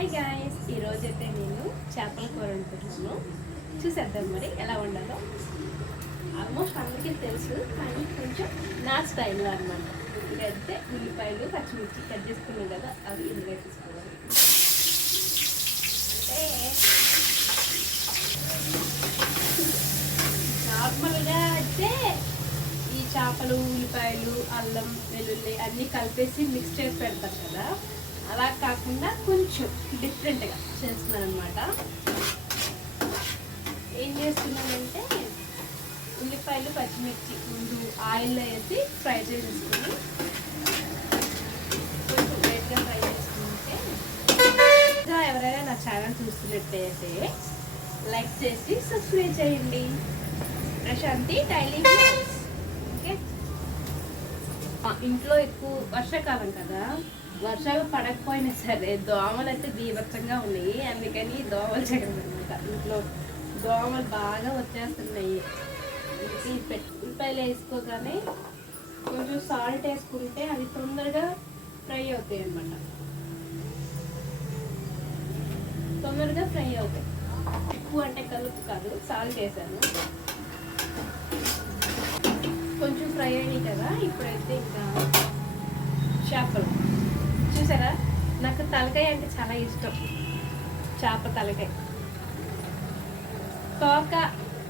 Hi guys, ఈరోజైతే నేను చేపల కూర వండుతున్నాను. చూసేద్దాం మరి ఎలా వండాలో. ఆల్మోస్ట్ అందరికీ తెలుసు, కానీ కొంచెం నా స్టైల్లో అనమాట. ఇదైతే ఉల్లిపాయలు పచ్చిమిర్చి కట్ చేసుకున్నాం కదా, అవి ఇందులో తీసుకోవాలి. నార్మల్గా అయితే ఈ చేపలు ఉల్లిపాయలు అల్లం వెల్లుల్లి అన్నీ కలిపేసి మిక్స్ చేసి పెడతారు కదా, అలా కాకుండా కొంచెం డిఫరెంట్గా చేస్తున్నాను అనమాట. ఏం చేస్తున్నానంటే ఉల్లిపాయలు పచ్చిమిర్చి ముందు ఆయిల్లో వేసి ఫ్రై చేసేసుకుని కొంచెం వేడిగా ఫ్రై చేసుకుంటే, ఇంకా ఎవరైనా నా ఛానల్ చూస్తున్నట్టయితే లైక్ చేసి సబ్స్క్రైబ్ చేయండి. Prashanti daily blogs. ఓకే, ఇంట్లో ఎక్కువ వర్షాకాలం కదా, వర్షాలు పడకపోయినా సరే దోమలు అయితే బీభత్సంగా ఉన్నాయి. అందుకని దోమలు చేయడం అనమాట. ఇంట్లో దోమలు బాగా వచ్చేస్తున్నాయి. ఉల్లిపాయలు వేసుకోగానే కొంచెం సాల్ట్ వేసుకుంటే అవి తొందరగా ఫ్రై అవుతాయి అన్నమాట. తొందరగా ఫ్రై అవుతాయి. ఉప్పు అంటే కలుపు కాదు, సాల్ట్ వేసాను. కొంచెం ఫ్రై అయినాయి కదా, ఇప్పుడైతే ఇంకా చేపలు చూసారా. నాకు తలకాయ అంటే చాలా ఇష్టం, చేప తలకాయ.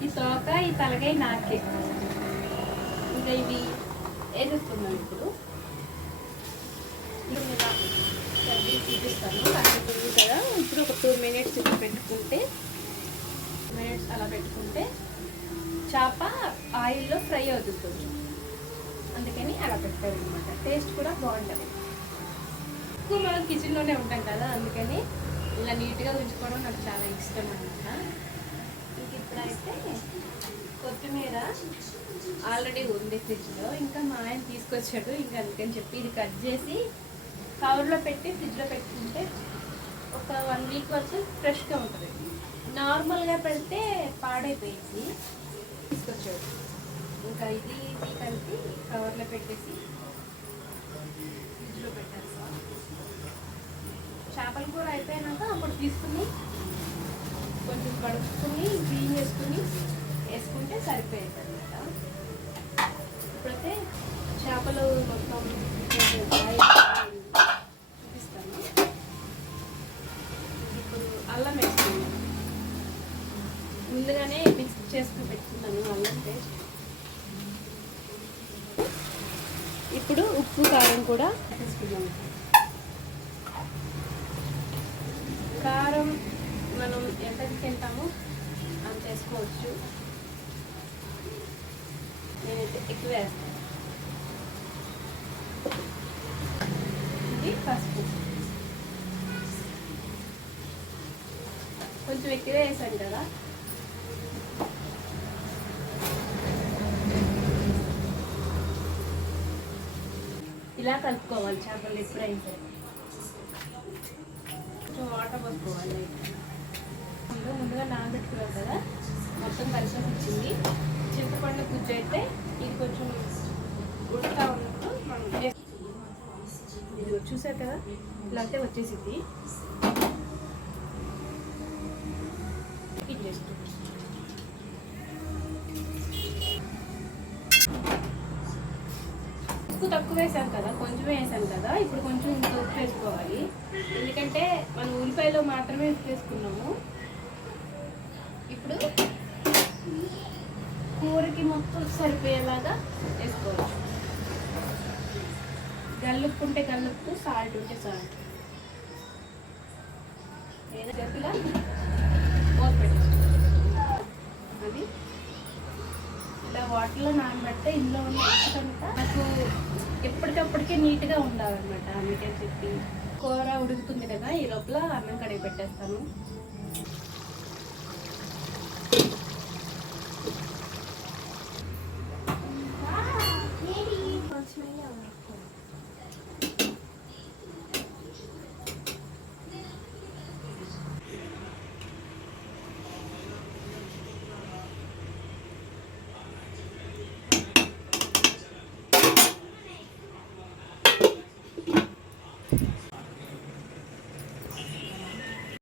ఈ తలకాయ నాకే. ఇంకా ఇవి వేసేస్తున్నాను. ఇప్పుడు చూపిస్తాను కదా. ఇప్పుడు ఒక 2 minutes పెట్టుకుంటే అలా పెట్టుకుంటే చేప ఆయిల్లో ఫ్రై అవుతుంది కొంచెం. అందుకని అలా పెట్టారు అనమాట. టేస్ట్ కూడా బాగుంటుంది. ఎక్కువ మనం కిచెన్లోనే ఉంటాం కదా, అందుకని ఇలా నీట్గా ఉంచుకోవడం నాకు చాలా ఇష్టం అనమాట. ఇంక ఇప్పుడైతే కొత్తిమీర ఆల్రెడీ ఉంది ఫ్రిడ్జ్లో, ఇంకా మా ఆయన తీసుకొచ్చాడు. ఇంకా అందుకని చెప్పి ఇది కట్ చేసి కవర్లో పెట్టి ఫ్రిడ్జ్లో పెట్టుకుంటే ఒక 1 week వరకు ఫ్రెష్గా ఉంటుంది. నార్మల్గా పెడితే పాడైపోయింది. తీసుకొచ్చాడు. ఇంకా ఇది కలిపి కవర్లో పెట్టేసి ఫ్రిడ్జ్లో పెట్టాను. చేపల కూర అయిపోయినాక అప్పుడు తీసుకుని కొంచెం కడుక్కుని క్లీన్ చేసుకుని వేసుకుంటే సరిపోయేది అనమాట. ఇప్పుడైతే చేపలు మొత్తం చూపిస్తాను. ఇప్పుడు అల్లం వేసుకున్నాను. ముందుగానే మిక్స్ చేసుకుని పెట్టుకున్నాను అల్లం పేస్ట్. ఇప్పుడు ఉప్పు కారం కూడా వేసుకున్నాము. కారం మనం ఎంతకి తింటామో అంత వేసుకోవచ్చు. నేనైతే ఎక్కువ వేస్తాను. ఇది పసుపు కొంచెం ఎక్కువ వేసాను కదా. ఇలా కలుపుకోవాలి చేపలు ఎప్పుడైనా సరే. కొంచెం వాటర్ పోసుకోవాలి. ముందుగా నానబెట్టుకున్నాం కదా, మొత్తం కలిసి వచ్చింది. చింతపండు గుజ్జు అయితే ఇది కొంచెం ఉడతా ఉన్నప్పుడు మనం ఇది చూసారు కదా, ఇలా అయితే వచ్చేసింది. ఇది జస్ట్ ఉప్పు తక్కువ వేసాను కదా, కొంచెం వేసాను కదా. ఇప్పుడు కొంచెం ఇంకా ఉప్పు వేసుకోవాలి. ఎందుకంటే మనం ఉల్లిపాయలో మాత్రమే ఉప్పు వేసుకున్నాము. ఇప్పుడు కూరకి మొత్తం సరిపోయేలాగా వేసుకోవచ్చు. గల్లుప్పు ఉంటే గల్లుప్పు, సాల్ట్ ఉంటే సాల్ట్. నేను చెప్పిలా మూత పెట్టేసుకోవాలి. అది ఇలా వాటర్లో నానబెడితే ఇందులో ఉన్న అంతా నాకు ఎప్పటికప్పటికే నీట్గా ఉండాలన్నమాట. అందుకని చెప్పి కూర ఉడుకుతుంది కదా, ఈ లోపల అన్నం కడిగి పెట్టేస్తాను.